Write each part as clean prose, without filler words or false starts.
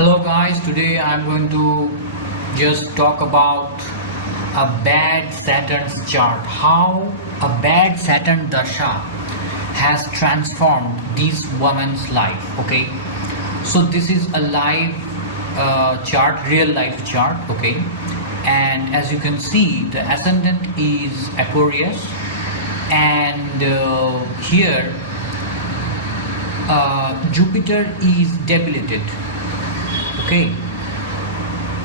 Hello guys, today I'm going to just talk about a bad Saturn's chart. How a bad Saturn Dasha has transformed this woman's life. Okay, so this is a live chart, real life chart. Okay, and as you can see, the ascendant is Aquarius, and here Jupiter is debilitated. Okay,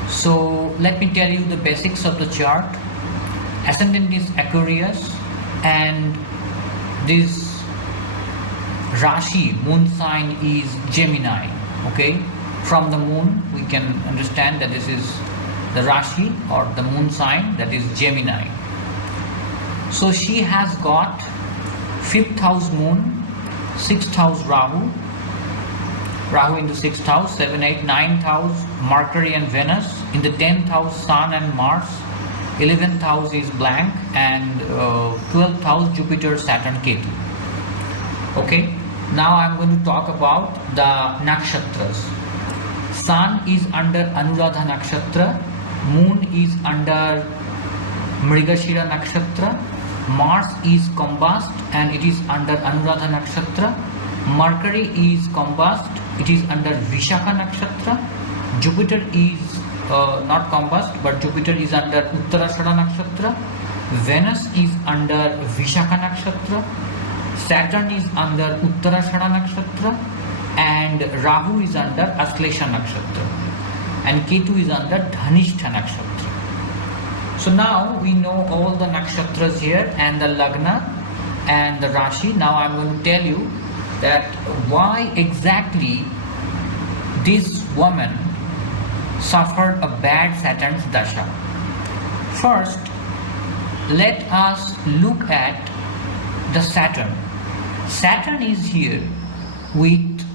so let me tell you the basics of the chart. Ascendant is Aquarius, and this Rashi moon sign is Gemini. Okay, from the moon we can understand that this is the Rashi or the moon sign, that is Gemini. So she has got 5th house moon, 6th house Rahu in the 6th house, 7th, 8th, 9th house Mercury and Venus, in the 10th house Sun and Mars, 11th house is blank, and 12th house Jupiter, Saturn, Ketu. Okay, now I'm going to talk about the nakshatras. Sun is under Anuradha nakshatra, Moon is under Mrigashira nakshatra, Mars is combust and it is under Anuradha nakshatra, Mercury is combust, it is under Vishakha nakshatra, Jupiter is not combust but Jupiter is under Uttarashada nakshatra, Venus is under Vishakha nakshatra, Saturn is under Uttarashada nakshatra, and Rahu is under Aslesha nakshatra, and Ketu is under Dhanishta nakshatra. So now we know all the nakshatras here and the lagna and the Rashi. Now I'm going to tell you that why exactly this woman suffered a bad Saturn's Dasha. First, let us look at the Saturn. Saturn is here with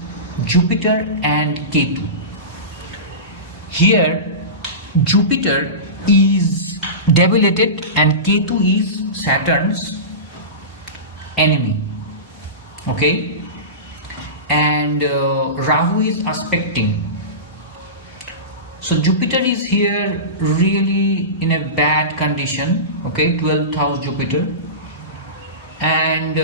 Jupiter and Ketu. Here Jupiter is debilitated and Ketu is Saturn's enemy. Okay, and Rahu is aspecting. So Jupiter is here really in a bad condition. Okay, 12th house Jupiter, and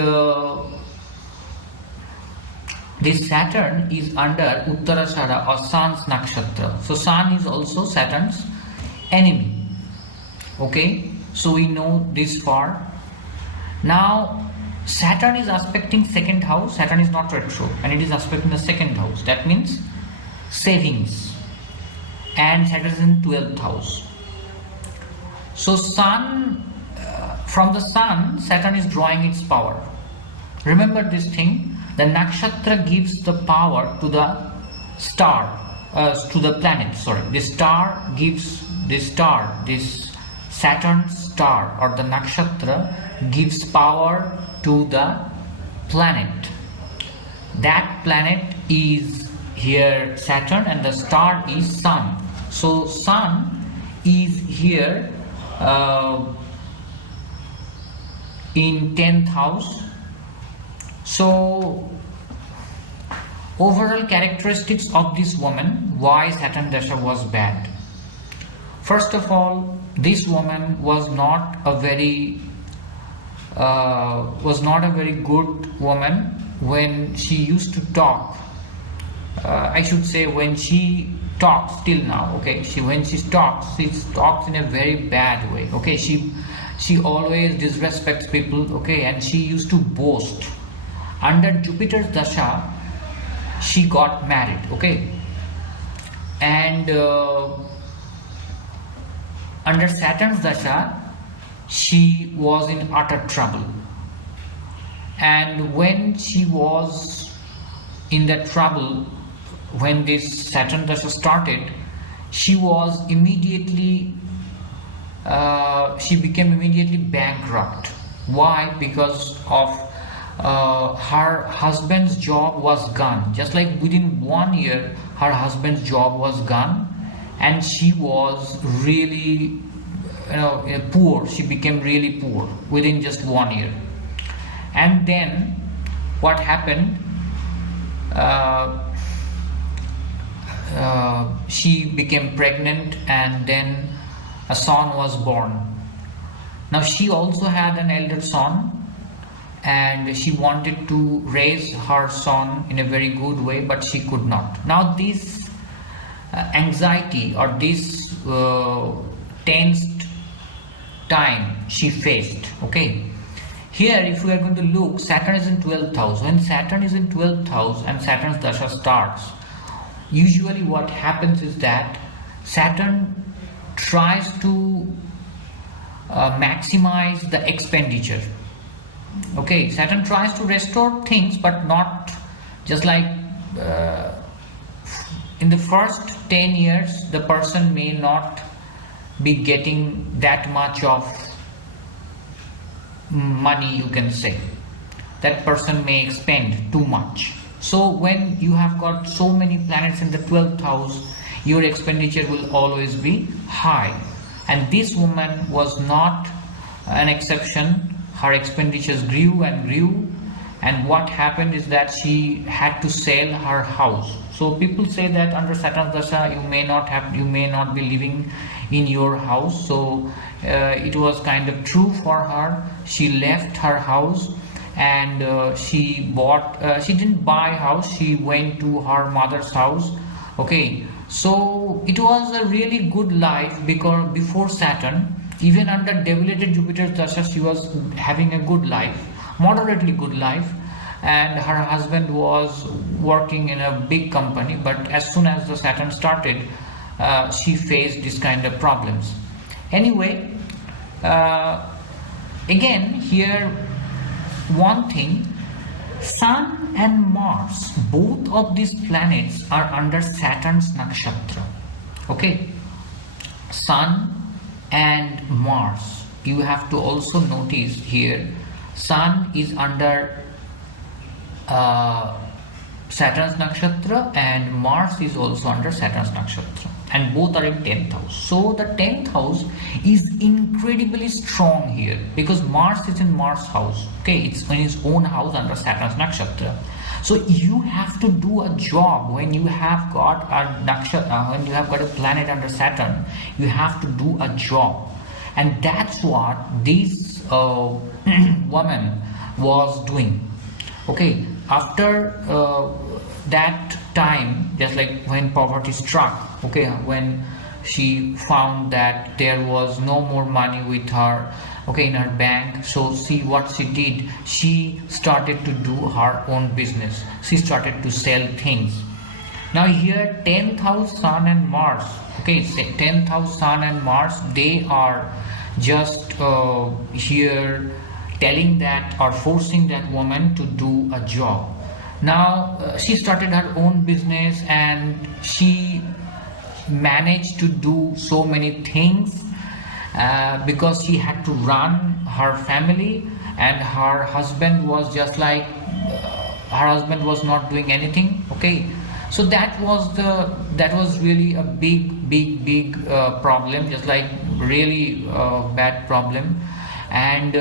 this Saturn is under Uttarashara or Sun's nakshatra. So Sun is also Saturn's enemy. Okay, so we know this far. Now Saturn is aspecting 2nd house. Saturn is not retro and it is aspecting the 2nd house. That means savings, and Saturn is in 12th house. So Sun, from the Sun, Saturn is drawing its power. Remember this thing, the nakshatra gives the power to the star, to the planet, sorry. The star gives, this Saturn star or the nakshatra gives power to the planet. That planet is here Saturn and the star is Sun. So Sun is here in 10th house. So overall characteristics of this woman, why Saturn Dasha was bad. First of all, this woman was not a very good woman when she used to talk. I should say when she talks till now. Okay, when she talks in a very bad way. Okay, she always disrespects people. Okay, and she used to boast. Under Jupiter's Dasha, she got married. Okay, and under Saturn's Dasha, she was in utter trouble. And when she was in that trouble, when this Saturn Dasha started, she was immediately, she became immediately bankrupt. Why? Because of her husband's job was gone. Just like within 1 year, her husband's job was gone, and she was really, poor. She became really poor within just 1 year. And then what happened? she became pregnant, and then a son was born. Now she also had an elder son, and she wanted to raise her son in a very good way, but she could not. Now this anxiety or this tensed time she faced. Okay, here if we are going to look, Saturn is in 12th house. When Saturn is in 12th house and Saturn's Dasha starts, usually what happens is that Saturn tries to maximize the expenditure. Okay, Saturn tries to restore things, but not just like in the first 10 years the person may not be getting that much of money, you can say. That person may expend too much. So when you have got so many planets in the 12th house, your expenditure will always be high. And this woman was not an exception. Her expenditures grew and grew, and what happened is that she had to sell her house. So people say that under Saturn Dasha you may not be living in your house. So it was kind of true for her. She left her house, and she didn't buy a house, she went to her mother's house. Okay, so it was a really good life, because before Saturn, even under debilitated Jupiter's Dasha, she was having a good life, moderately good life, and her husband was working in a big company. But as soon as the Saturn started, she faced this kind of problems. Anyway, again here one thing, Sun and Mars, both of these planets are under Saturn's nakshatra. Okay, Sun and Mars, you have to also notice here, Sun is under Saturn's nakshatra, and Mars is also under Saturn's nakshatra, and both are in 10th house. So the 10th house is incredibly strong here, because Mars is in Mars house. Okay, it's in his own house under Saturn's nakshatra. So you have to do a job when you have got a nakshatra, when you have got a planet under Saturn. You have to do a job, and that's what this woman was doing. Okay, after that time, just like when poverty struck, okay, when she found that there was no more money with her, okay, in her bank, so see what she did, she started to do her own business. She started to sell things. Now here 10th house Sun and Mars, okay, 10th house Sun and Mars, they are just here telling that or forcing that woman to do a job. Now she started her own business, and she managed to do so many things because she had to run her family, and her husband was just like her husband was not doing anything. Okay, so that was really a big problem, just like really bad problem. And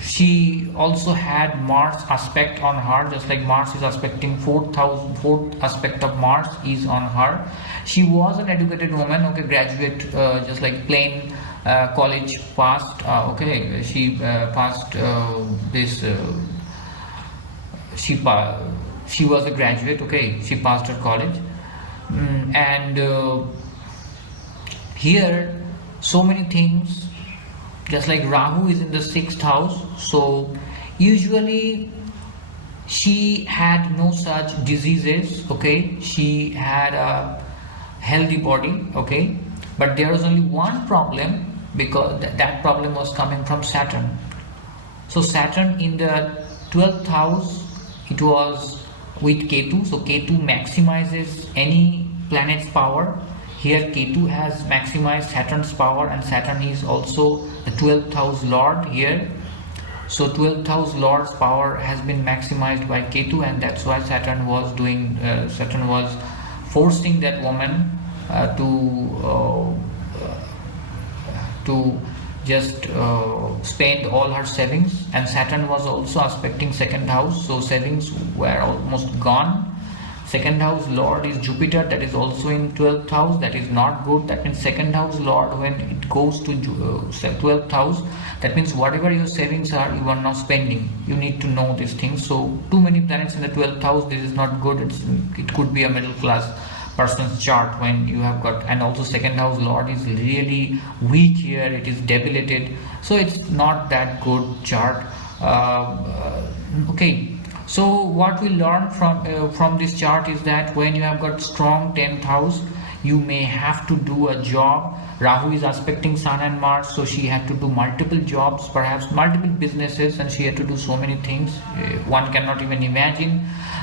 she also had Mars aspect on her, just like Mars is aspecting fourth aspect of Mars is on her. She was an educated woman, okay, graduate, just like plain college passed, okay, she passed this she was a graduate, okay, she passed her college. And here so many things, just like Rahu is in the 6th house, so usually she had no such diseases, okay, she had a healthy body, okay, but there was only one problem, because that problem was coming from Saturn. So Saturn in the 12th house, it was with Ketu, so Ketu maximizes any planet's power. Here Ketu has maximized Saturn's power, and Saturn is also the 12th house lord here. So 12th house lord's power has been maximized by Ketu, and that's why Saturn was forcing that woman to just spend all her savings. And Saturn was also aspecting 2nd house, so savings were almost gone. Second house lord is Jupiter, that is also in 12th house. That is not good. That means second house lord, when it goes to 12th house, that means whatever your savings are, you are not spending. You need to know these things. So too many planets in the 12th house, this is not good. It could be a middle class person's chart when you have got, and also second house lord is really weak here, it is debilitated, so it's not that good chart. Okay, so what we learn from this chart is that when you have got strong 10th house, you may have to do a job. Rahu is aspecting Sun and Mars, so she had to do multiple jobs, perhaps multiple businesses, and she had to do so many things. One cannot even imagine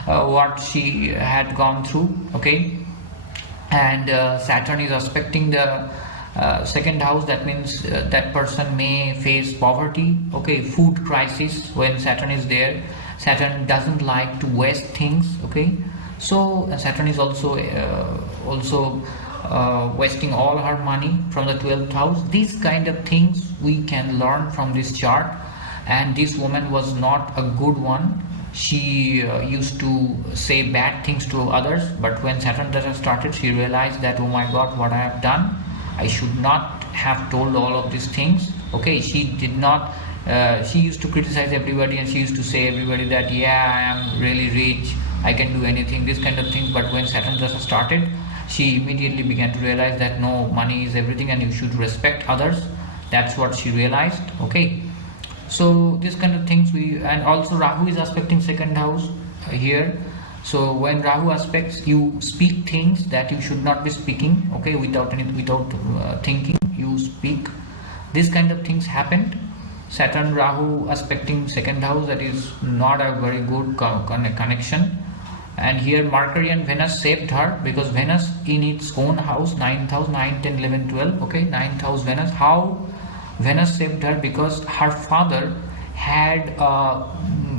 what she had gone through. Okay, and Saturn is aspecting the second house. That means that person may face poverty. Okay, food crisis when Saturn is there. Saturn doesn't like to waste things. Okay, so Saturn is also wasting all her money from the 12th house. These kind of things we can learn from this chart. And this woman was not a good one. She used to say bad things to others, but when Saturn Dasha started, she realized that, oh my god, what I have done, I should not have told all of these things. Okay, she did not she used to criticize everybody, and she used to say everybody that, yeah, I am really rich, I can do anything, this kind of things. But when Saturn Dasha started, she immediately began to realize that no, money is everything and you should respect others. That's what she realized. Okay, so this kind of things and also Rahu is aspecting second house here. So when Rahu aspects, you speak things that you should not be speaking. Okay, without thinking, you speak. This kind of things happened. Saturn Rahu aspecting second house, that is not a very good connection. And here Mercury and Venus saved her, because Venus in its own house, 9th house, 9, 10, 11, 12. Okay, 9th house Venus. How Venus saved her? Because her father had a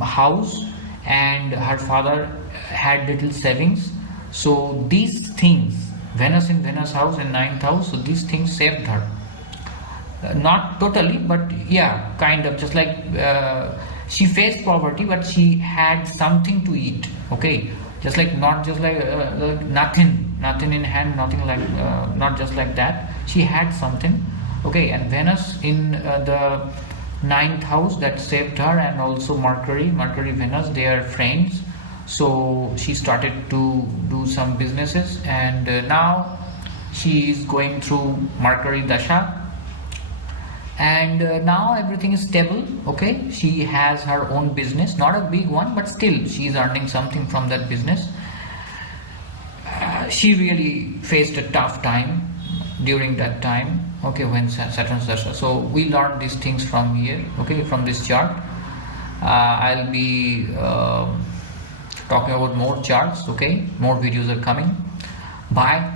house and her father had little savings. So these things, Venus in Venus house and 9th house, so these things saved her. Not totally, but yeah, kind of, just like she faced poverty, but she had something to eat. Okay, just like, not just like nothing in hand, nothing like, not just like that, she had something. Okay, and Venus in the 9th house, that saved her. And also Mercury Venus, they are friends, so she started to do some businesses. And now she is going through Mercury Dasha, and now everything is stable. Okay, she has her own business, not a big one, but still she is earning something from that business. She really faced a tough time during that time. Okay, when Saturn Dasha. So we learned these things from here. Okay, from this chart. I'll be talking about more charts. Okay, more videos are coming. Bye.